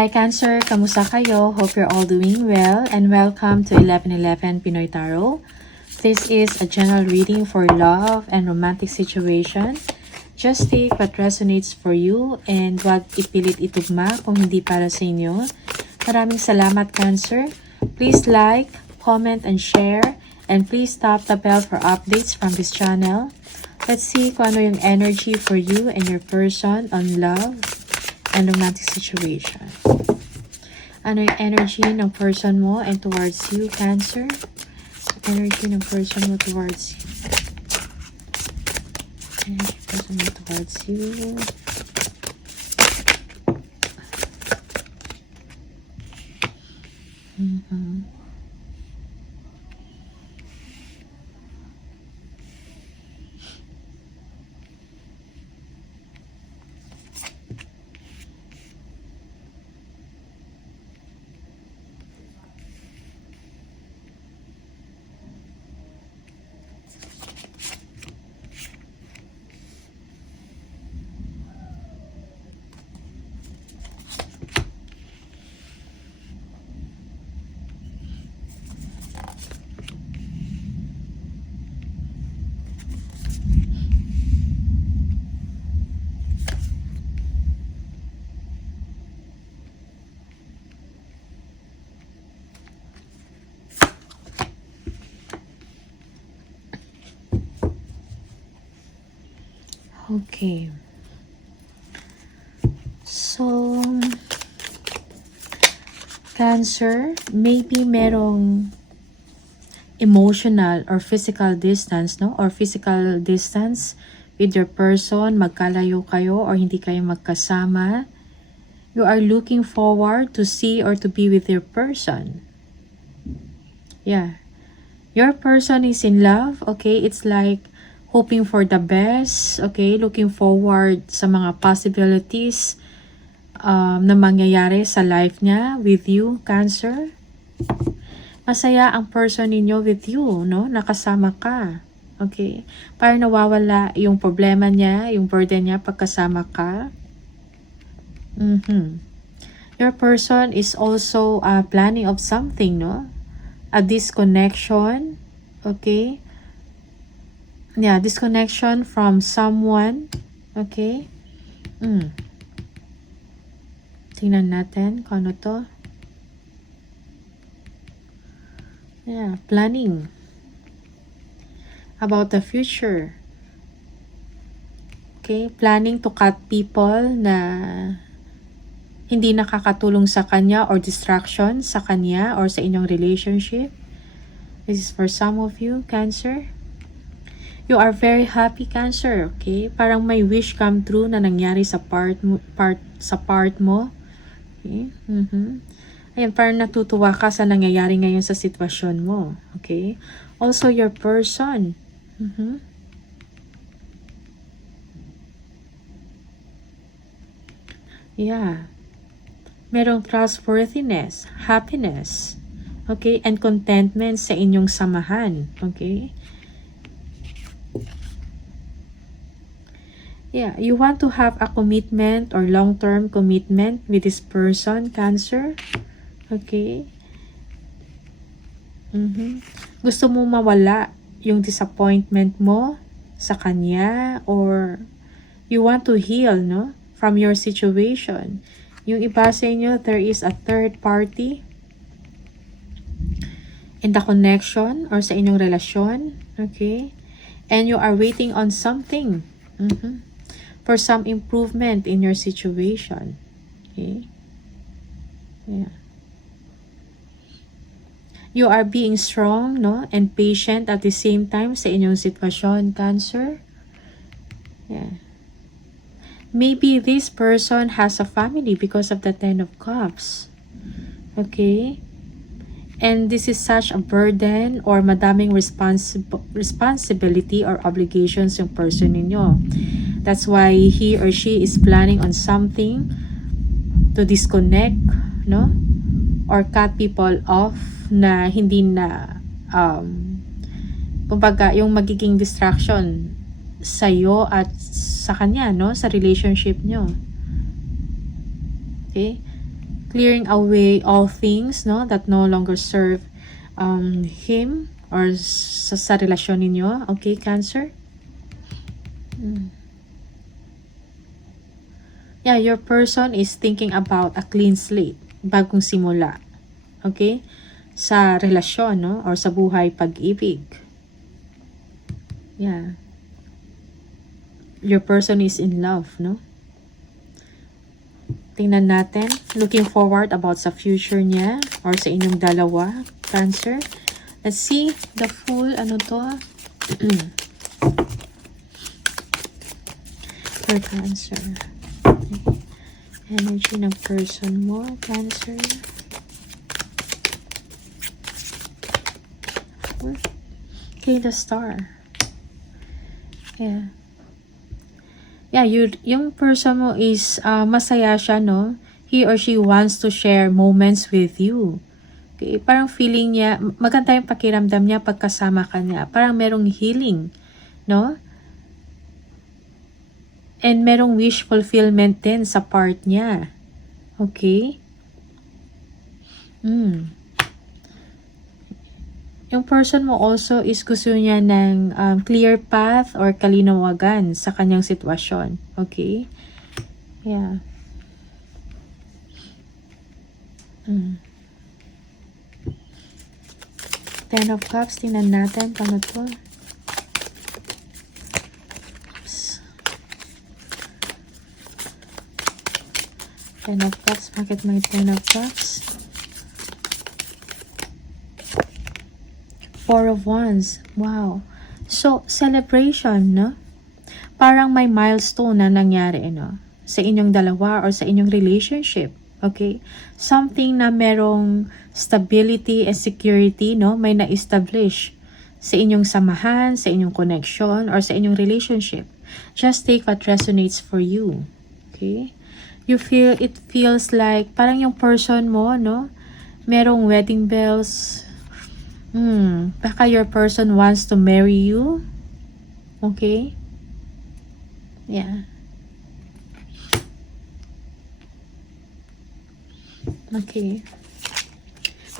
Hi Cancer, kamusta kayo? Hope you're all doing well and welcome to 1111 Pinoy Tarot. This is a general reading for love and romantic situation. Just take what resonates for you and wag ipilit itugma kung hindi para sa inyo. Maraming salamat Cancer. Please like, comment, and share. And please tap the bell for updates from this channel. Let's see kung ano yung energy for you and your person on love and romantic situation. Ano yung energy ng person mo and towards you, Cancer? Energy ng person mo towards you. Energy ng person mo towards you. Okay. So, Cancer, maybe merong emotional or physical distance, no? Or physical distance with your person, magkalayo kayo or hindi kayo magkasama. You are looking forward to see or to be with your person. Yeah. Your person is in love, okay? It's like hoping for the best, okay? Looking forward sa mga possibilities na mangyayari sa life niya with you, Cancer. Masaya ang person ninyo with you, no? Nakasama ka, okay? Parang nawawala yung problema niya, yung burden niya pagkasama ka. Your person is also planning of something, no? A disconnection, okay? Yeah, disconnection from someone. Okay. Tingnan natin kung ano to. Yeah, planning about the future. Okay, planning to cut people na hindi nakakatulong sa kanya or distraction sa kanya or sa inyong relationship. This is for some of you, Cancer. You are very happy, Cancer, okay? Parang may wish come true na nangyari sa part mo. Okay? Ayan, parang natutuwa ka sa nangyayari ngayon sa sitwasyon mo, okay? Also, your person. Yeah. Merong trustworthiness, happiness, okay? And contentment sa inyong samahan, okay? Yeah, you want to have a commitment or long-term commitment with this person, Cancer. Okay. Gusto mo mawala yung disappointment mo sa kanya or you want to heal, no? From your situation. Yung iba sa inyo, there is a third party in the connection or sa inyong relasyon. Okay. And you are waiting on something. For some improvement in your situation. Okay? Yeah. You are being strong, no? And patient at the same time sa inyong sitwasyon, Cancer. Yeah. Maybe this person has a family because of the Ten of Cups. Okay? And this is such a burden or madaming responsibility or obligations yung person ninyo. That's why he or she is planning on something to disconnect, no? Or cut people off na hindi na, kumbaga, yung magiging distraction sa'yo at sa kanya, no? Sa relationship nyo. Okay? clearing away all things, no, that no longer serve him or sa relasyon ninyo. Okay, Cancer? Yeah, your person is thinking about a clean slate, bagong simula. Okay? Sa relasyon, no? Or sa buhay pag-ibig. Yeah. Your person is in love, no? Tingnan natin. Looking forward about sa future niya or sa inyong dalawa, Cancer. Let's see the full, ano to? For Cancer. Okay. Energy ng person mo, Cancer. Okay, the Star. Yeah. Yeah, yung person mo is masaya siya, no? He or she wants to share moments with you. Okay, parang feeling niya, maganda yung pakiramdam niya pagkasama ka niya. Parang merong healing, no? And merong wish fulfillment din sa part niya. Okay? Yung person mo also is gusto niya ng clear path or kalinawagan sa kanyang sitwasyon. Okay? Yeah. Ten of Cups. Tingnan natin. Paano to? Oops. Ten of Cups. Bakit may Ten of Cups? Four of Wands. Wow. So, celebration, no? Parang may milestone na nangyari, no? Sa inyong dalawa or sa inyong relationship. Okay? Something na merong stability and security, no? May na-establish sa inyong samahan, sa inyong connection, or sa inyong relationship. Just take what resonates for you. Okay? It feels like, parang yung person mo, no? Merong wedding bells. Baka your person wants to marry you. Okay? Yeah. Okay.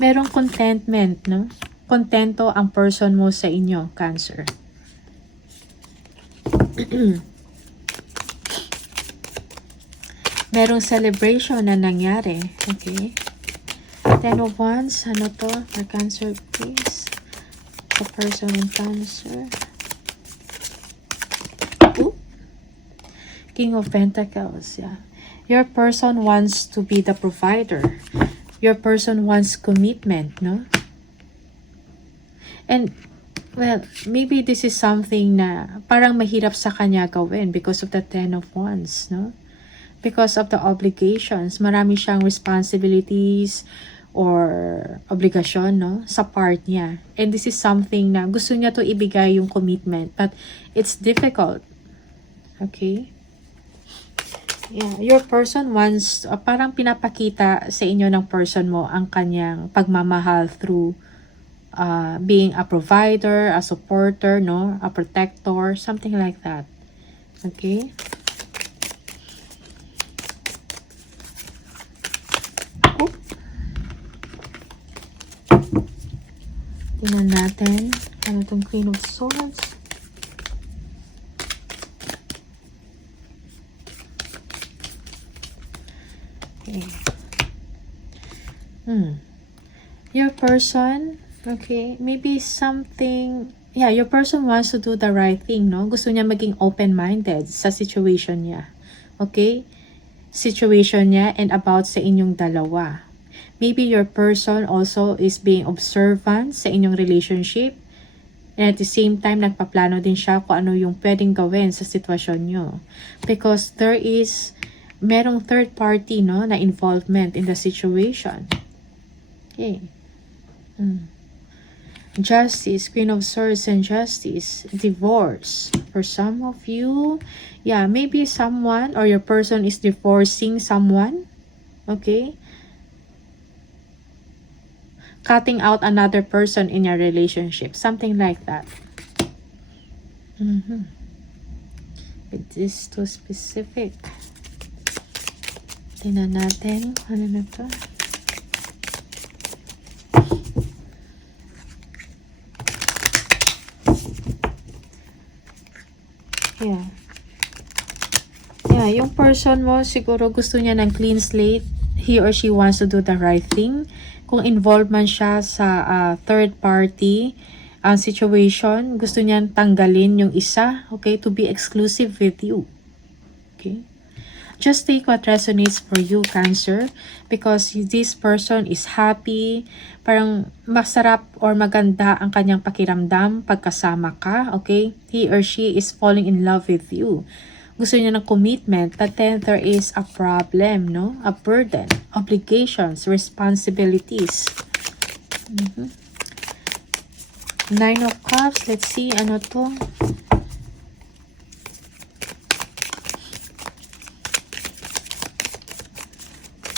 Merong contentment, no? Kontento ang person mo sa inyo, Cancer. Merong celebration na nangyari. Okay? Ten of Wands, ano to? For Cancer, please. The person in Cancer. Ooh. King of Pentacles, yeah. Your person wants to be the provider. Your person wants commitment, no? And, well, maybe this is something na parang mahirap sa kanya gawin because of the Ten of Wands, no? Because of the obligations. Marami siyang responsibilities, or obligasyon, no, sa part niya. And this is something na gusto niya to ibigay yung commitment, but it's difficult. Okay? Yeah, your person wants, parang pinapakita sa inyo ng person mo ang kanyang pagmamahal through being a provider, a supporter, no, a protector, something like that. Okay? Tingnan natin. Ano itong Queen of Swords? Okay. Your person, okay, maybe something, yeah, your person wants to do the right thing, no? Gusto niya maging open-minded sa situation niya. Okay? Situation niya and about sa inyong dalawa. Maybe your person also is being observant sa inyong relationship. And at the same time, nagpaplano din siya kung ano yung pwedeng gawin sa sitwasyon nyo. Because merong third party, no, na involvement in the situation. Okay. Justice, Queen of Swords and Justice, divorce. For some of you, yeah, maybe someone or your person is divorcing someone. Okay. Cutting out another person in your relationship. Something like that. It is too specific. Tingnan natin. Ano na to? Yeah. Yeah, yung person mo, siguro gusto niya ng clean slate. He or she wants to do the right thing. Kung involved man siya sa third party situation, gusto niyan tanggalin yung isa, okay, to be exclusive with you. Okay? Just take what resonates for you, Cancer, because this person is happy, parang masarap or maganda ang kanyang pakiramdam pagkasama ka, okay? He or she is falling in love with you. Gusto niya ng commitment, but then there is a problem, no? A burden, obligations, responsibilities. Nine of Cups, let's see, ano to?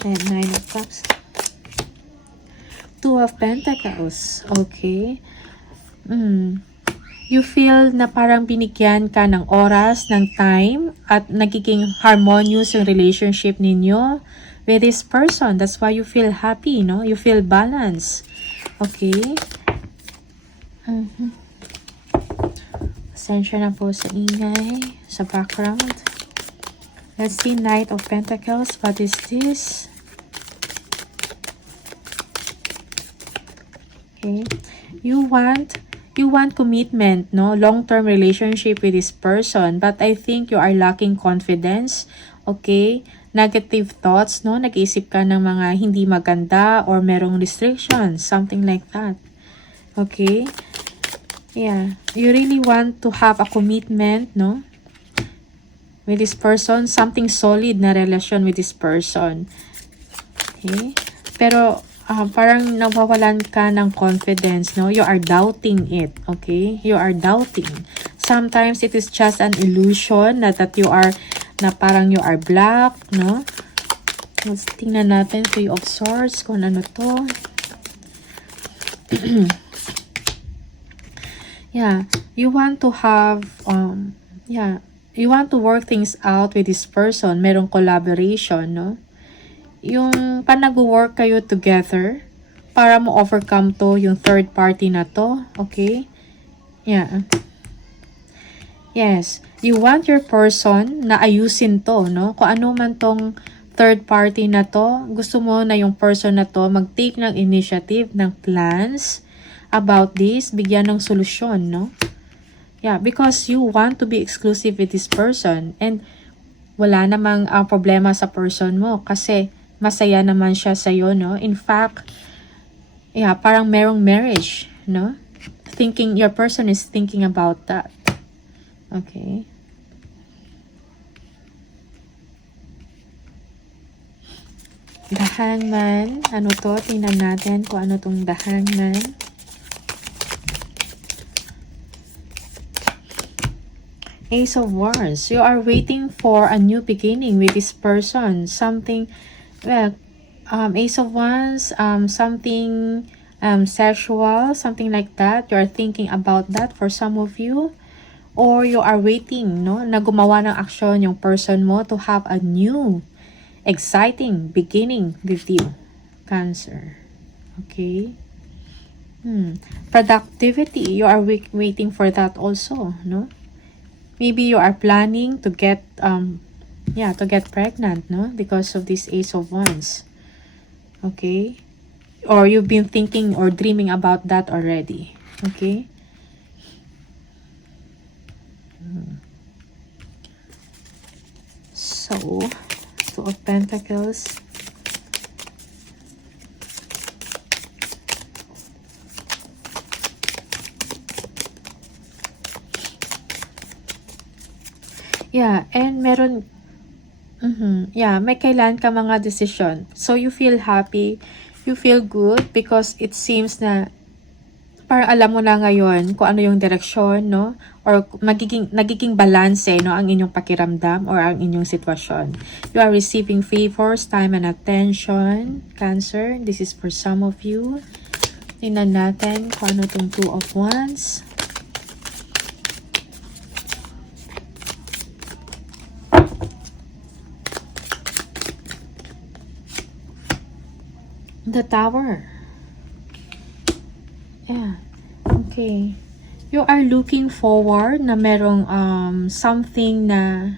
And Nine of Cups. Two of Pentacles. Okay. You feel na parang binigyan ka ng oras, ng time, at nagiging harmonious yung relationship ninyo with this person. That's why you feel happy, no? You feel balance. Okay. Pasensya na po sa ingay, sa background. Let's see, Knight of Pentacles. What is this? Okay. You want commitment, no? Long-term relationship with this person. But I think you are lacking confidence. Okay? Negative thoughts, no? Nag-iisip ka ng mga hindi maganda or merong restrictions. Something like that. Okay? Yeah. You really want to have a commitment, no? With this person. Something solid na relasyon with this person. Okay? Pero parang nawawalan ka ng confidence, no? You are doubting it, okay? You are doubting. Sometimes it is just an illusion that you are, na parang you are black, no? Let's tingnan natin, Three of Swords, kung ano to. Yeah, you want to have, you want to work things out with this person. Merong collaboration, no? Yung nag-work kayo together para mo overcome to yung third party na to, okay? Yeah. Yes, you want your person na ayusin to, no? Kung ano man tong third party na to, gusto mo na yung person na to mag-take ng initiative, ng plans about this, bigyan ng solusyon, no? Yeah, because you want to be exclusive with this person and wala namang problema sa person mo kasi masaya naman siya sa'yo, no? In fact, yeah, parang merong marriage, no? Your person is thinking about that. Okay. The Hangman. Ano to? Tingnan natin kung ano tong The Hangman. Ace of Wands. You are waiting for a new beginning with this person. Something, well, Ace of Wands, something sexual, something like that. You are thinking about that for some of you. Or you are waiting, no? Na gumawa ng aksyon yung person mo to have a new, exciting beginning with you. Cancer. Okay? Productivity. You are waiting for that also, no? Maybe you are planning to get, to get pregnant, no? Because of this Ace of Wands. Okay? Or you've been thinking or dreaming about that already. Okay? So, Two of Pentacles. Yeah, and meron, may kailan ka mga decision. So, you feel happy, you feel good because it seems na parang alam mo na ngayon kung ano yung direksyon, no? Or nagiging balance, no? Ang inyong pakiramdam or ang inyong sitwasyon. You are receiving favors, time and attention. Cancer, this is for some of you. Tingnan natin kung ano tong Two of Wands. The Tower. Yeah. Okay. You are looking forward na merong something na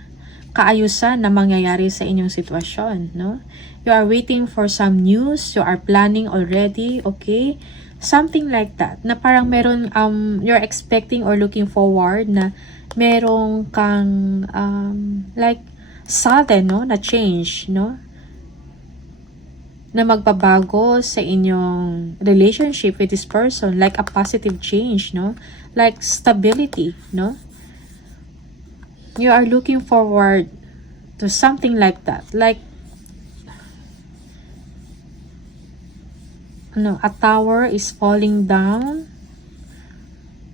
kaayusan na mangyayari sa inyong sitwasyon, no? You are waiting for some news, you are planning already, okay? Something like that. Na parang meron you're expecting or looking forward na merong kang like sudden, no, na change, no? Na magbabago sa inyong relationship with this person, like a positive change, no? Like stability, no? You are looking forward to something like that, like a tower is falling down.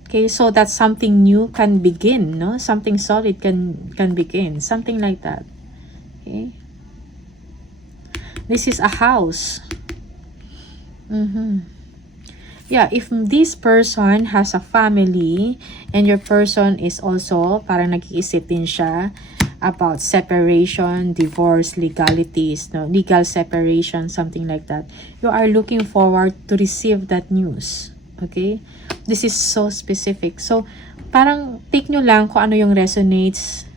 Okay, so that something new can begin, no? Something solid can begin, something like that. Okay. This is a house. Yeah, if this person has a family and your person is also parang nag-iisip din siya about separation, divorce, legalities, no, legal separation, something like that. You are looking forward to receive that news. Okay? This is so specific. So, parang take nyo lang kung ano yung resonates,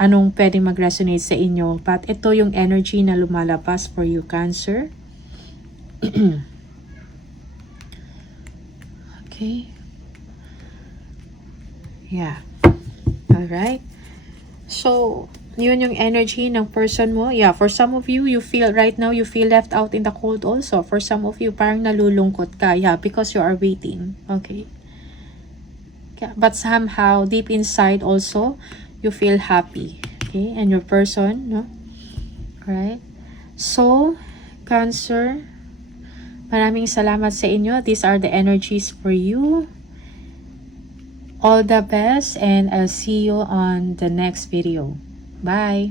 anong pwedeng mag-resonate sa inyo. But ito yung energy na lumalabas for you, Cancer. Okay. Yeah. Alright. So, yun yung energy ng person mo. Yeah, for some of you, you feel right now, you feel left out in the cold also. For some of you, parang nalulungkot ka. Yeah, because you are waiting. Okay. Yeah, but somehow, deep inside also, you feel happy. Okay, and your person, no? Alright. So, Cancer, maraming salamat sa inyo. These are the energies for you. All the best, and I'll see you on the next video. Bye!